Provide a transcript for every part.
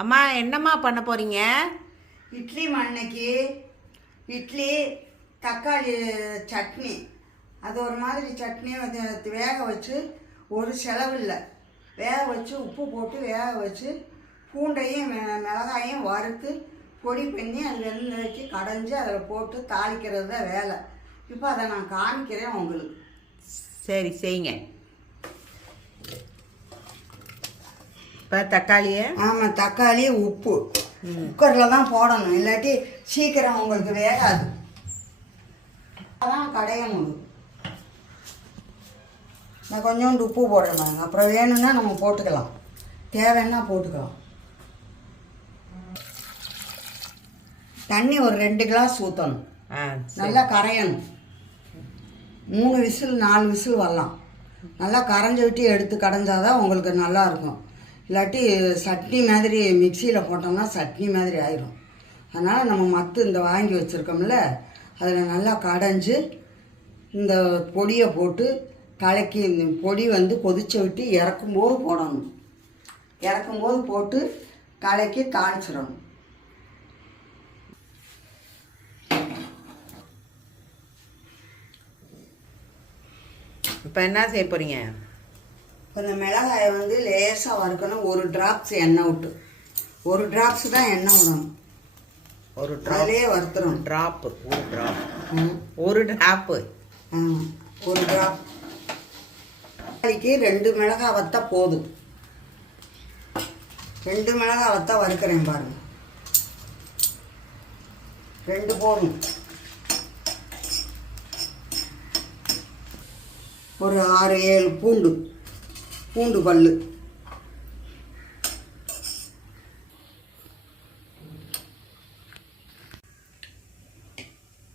அம்மா என்னம்மா பண்ண போறீங்க? இட்லி மண்ணைக்கு இட்லி தக்காளி சட்னி. அது ஒரு மாதிரி சட்னி அது வேக வச்சு ஒரு செலவு இல்லை வேக வச்சு உப்பு போட்டு வேக வச்சு பூண்டையும் மிளகாயும் வறுத்து பொடி பண்ணி அது வெந்த வச்சு கடைஞ்சி அதில் போட்டு தாளிக்கிறது தான் வேலை. இப்போ அதை நான் காமிக்கிறேன் உங்களுக்கு. சரி செய்யுங்க. இப்போ தக்காளியை? ஆமாம் தக்காளி உப்பு. குக்கரில் தான் போடணும். இல்லாட்டி சீக்கிரம் உங்களுக்கு வேகாது. அதான் கடையணும் நான் கொஞ்சோண்டு உப்பு போடணும் அப்புறம் வேணும்னா நம்ம போட்டுக்கலாம். தேவைன்னா போட்டுக்கலாம். தண்ணி ஒரு ரெண்டு கிளாஸ் ஊற்றணும். நல்லா கரையணும். மூணு விசில் நாலு விசில் வரலாம். நல்லா கரைஞ்சி விட்டு எடுத்து கடைஞ்சாதான் உங்களுக்கு நல்லா இருக்கும். இல்லாட்டி சட்னி மாதிரி மிக்சியில் போட்டோம்னா சட்னி மாதிரி ஆயிரும். அதனால் நம்ம மத்து இந்த வாங்கி வச்சுருக்கோம்ல அதில் நல்லா கடைஞ்சி இந்த பொடியை போட்டு கலக்கி இந்த பொடி வந்து கொதிச்சு விட்டு இறக்கும்போது போடணும். இறக்கும்போது போட்டு கலக்கி தாளிச்சிடணும் இப்போ என்ன செய்ய போகிறீங்க இந்த மிளகாயை வந்து லேசாக வறுக்கணும். ஒரு டிராப்ஸ் எண்ணெய் விட்டு. ஒரு டிராப்ஸ் தான் எண்ணெய் விடணும். ஒரு ட்ராப் அதிலே வறுத்துறோம் ட்ராப்பு ஒரு ட்ராப் ம் ஒரு ட்ராப்பு ஒரு டிராப் தக்காளிக்கு ரெண்டு மிளகாய் வத்தா போதும். ரெண்டு மிளகாய் வத்தா வறுக்கிறேன் பாருங்க. ரெண்டு போதும். ஒரு ஆறு ஏழு பூண்டு. பூண்டு பல்லு.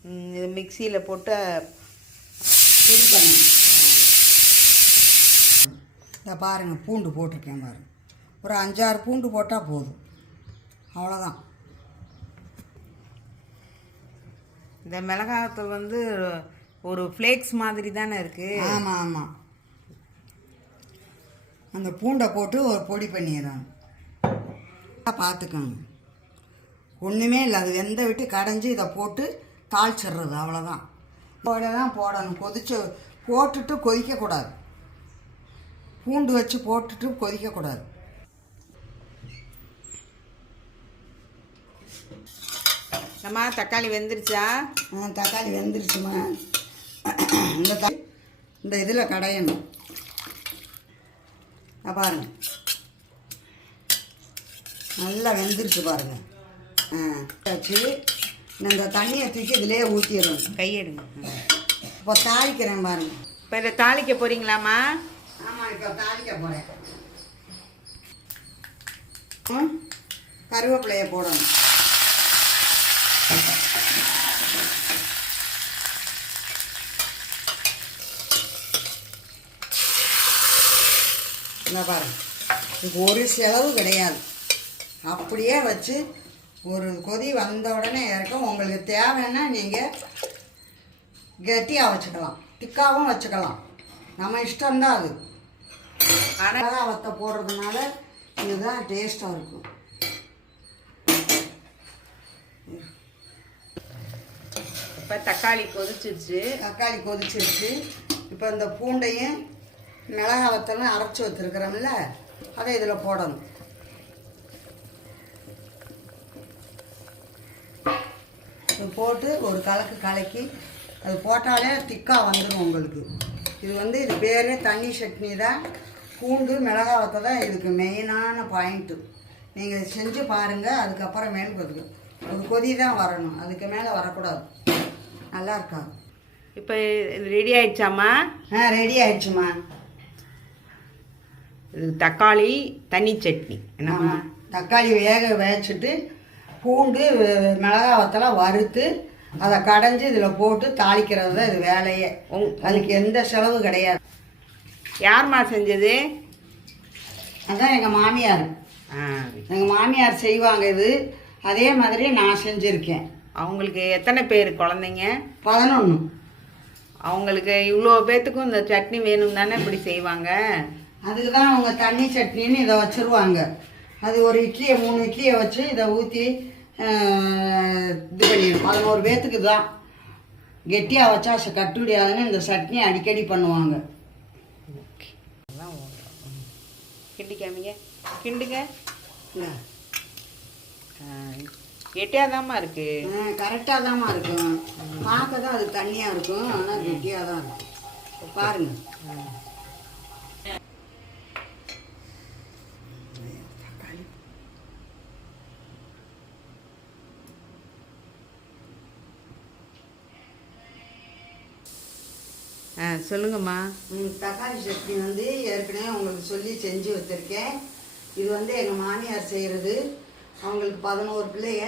ம், இது மிக்சியில் போட்டு பொடி பண்ணணும் இந்த பாருங்கள் பூண்டு போட்டிருக்கேன் பாருங்க ஒரு அஞ்சாறு பூண்டு போட்டால் போதும். அவ்வளோதான் இந்த மிளகாத்தூள் வந்து ஒரு ஃப்ளேக்ஸ் மாதிரி தானே இருக்கு. ஆமாம் ஆமாம் அந்த பூண்டை போட்டு ஒரு பொடி பண்ணிடுறாங்க. பார்த்துக்கோங்க. ஒன்றுமே இல்லை அது வெந்த விட்டு கடைஞ்சி இதை போட்டு தாளிச்சிடுறது அவ்வளோதான் இதோட தான் போடணும். கொதிச்சு போட்டுட்டு கொதிக்கக்கூடாது. பூண்டு வச்சு போட்டுட்டு கொதிக்கக்கூடாது. நம்ம தக்காளி வெந்துருச்சா? தக்காளி வெந்துருச்சுமா இந்த இந்த இதில் கடையணும். ஆ, பாருங்க. நல்லா வெந்துருச்சு பாருங்க. ஆ வச்சு இந்த தண்ணியை தூக்கி இதிலே ஊற்றிடணும் கையெடுங்க. இப்போ தாளிக்கிறேன் பாருங்க. இப்போ இதை தாளிக்க போறீங்களாம்மா? ஆமாம் இப்போ தாளிக்க போகிறேன் கருவேப்பிலையை போடணும். இந்த பாருங்க இதுக்கு ஒரு செலவு கிடையாது. அப்படியே வச்சு ஒரு கொதி வந்த உடனே இறக்கும். உங்களுக்கு தேவைன்னா நீங்கள் கெட்டியாக வச்சுக்கலாம். திக்காவும் வச்சுக்கலாம். நம்ம இஷ்டம்தான் அது. ஆனால் வத்த போடுறதுனால இதுதான் டேஸ்ட்டாக இருக்கும். இப்போ தக்காளி கொதிச்சிருச்சு. தக்காளி கொதிச்சிருச்சு. இப்போ இந்த பூண்டையும் மிளகா வத்தலும் அரைச்சி வச்சுருக்கிறோம்ல அதை இதில் போடணும். இது போட்டு ஒரு கலக்கு கலக்கி அது போட்டாலே திக்காக வந்துடும் உங்களுக்கு. இது வந்து இது பேரே தண்ணி சட்னி தான். பூண்டு மிளகா வத்தை தான் இதுக்கு மெயினான பாயிண்ட்டு நீங்கள் செஞ்சு பாருங்கள் அதுக்கப்புறம் மேல் கொதிக்கு. ஒரு கொதி தான் வரணும். அதுக்கு மேலே வரக்கூடாது. நல்லா இருக்காது இப்போ இது ரெடி ஆயிடுச்சாம்மா? ஆ ரெடி ஆயிடுச்சுமா தக்காளி தண்ணி சட்னி. என்னம்மா தக்காளி வேக வேச்சிட்டு பூண்டு மிளகா வத்தலாம் வறுத்து அதை கடைஞ்சி இதில் போட்டு தாளிக்கிறது தான் இது வேலையே. உங் அதுக்கு எந்த செலவு கிடையாது. யார்மா செஞ்சது? அதான் எங்கள் மாமியார். எங்கள் மாமியார் செய்வாங்க இது. அதே மாதிரி நான் செஞ்சுருக்கேன். அவங்களுக்கு எத்தனை பேர் குழந்தைங்க? பதினொன்று அவங்களுக்கு இவ்வளோ பேத்துக்கும் இந்த சட்னி வேணும் தானே இப்படி செய்வாங்க? அதுக்கு தான் அவங்க தண்ணி சட்னின்னு இதை வச்சுருவாங்க. அது ஒரு இட்லியை மூணு இட்லியை வச்சு இதை ஊற்றி இது பண்ணிடும் பதினோரு பேத்துக்கு தான். கெட்டியாக வச்சா கட்டுடியாதுன்னு இந்த சட்னி அடிக்கடி பண்ணுவாங்க. அதான் ஓடும். ம். கிண்டி காமிங்க கிண்டுங்க இல்லை எட்டியாதாம்மா இருக்கு கரெக்டாக தாம்மா இருக்கும். பார்க்க தான் அது தண்ணியாக இருக்கும் ஆனால் கெட்டியாக தான் இருக்கும். பாருங்க. ஆ சொல்லுங்கம்மா. தக்காளி சட்னி வந்து ஏற்கனவே உங்களுக்கு சொல்லி செஞ்சு வச்சுருக்கேன். இது வந்து எங்கள் மாமியார் செய்கிறது அவங்களுக்கு பதினோரு பிள்ளைய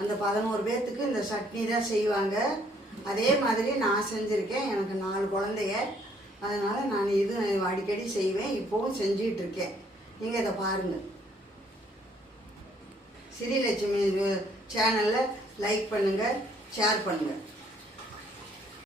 அந்த பதினோரு பேர்த்துக்கு இந்த சட்னி தான் செய்வாங்க. அதே மாதிரி நான் செஞ்சுருக்கேன். எனக்கு நாலு குழந்தைய அதனால் நான் இது அடிக்கடி செய்வேன். இப்போவும் செஞ்சிகிட்டு இருக்கேன். நீங்கள் இதை பாருங்கள் ஸ்ரீலட்சுமி சேனலில் லைக் பண்ணுங்கள் ஷேர் பண்ணுங்கள்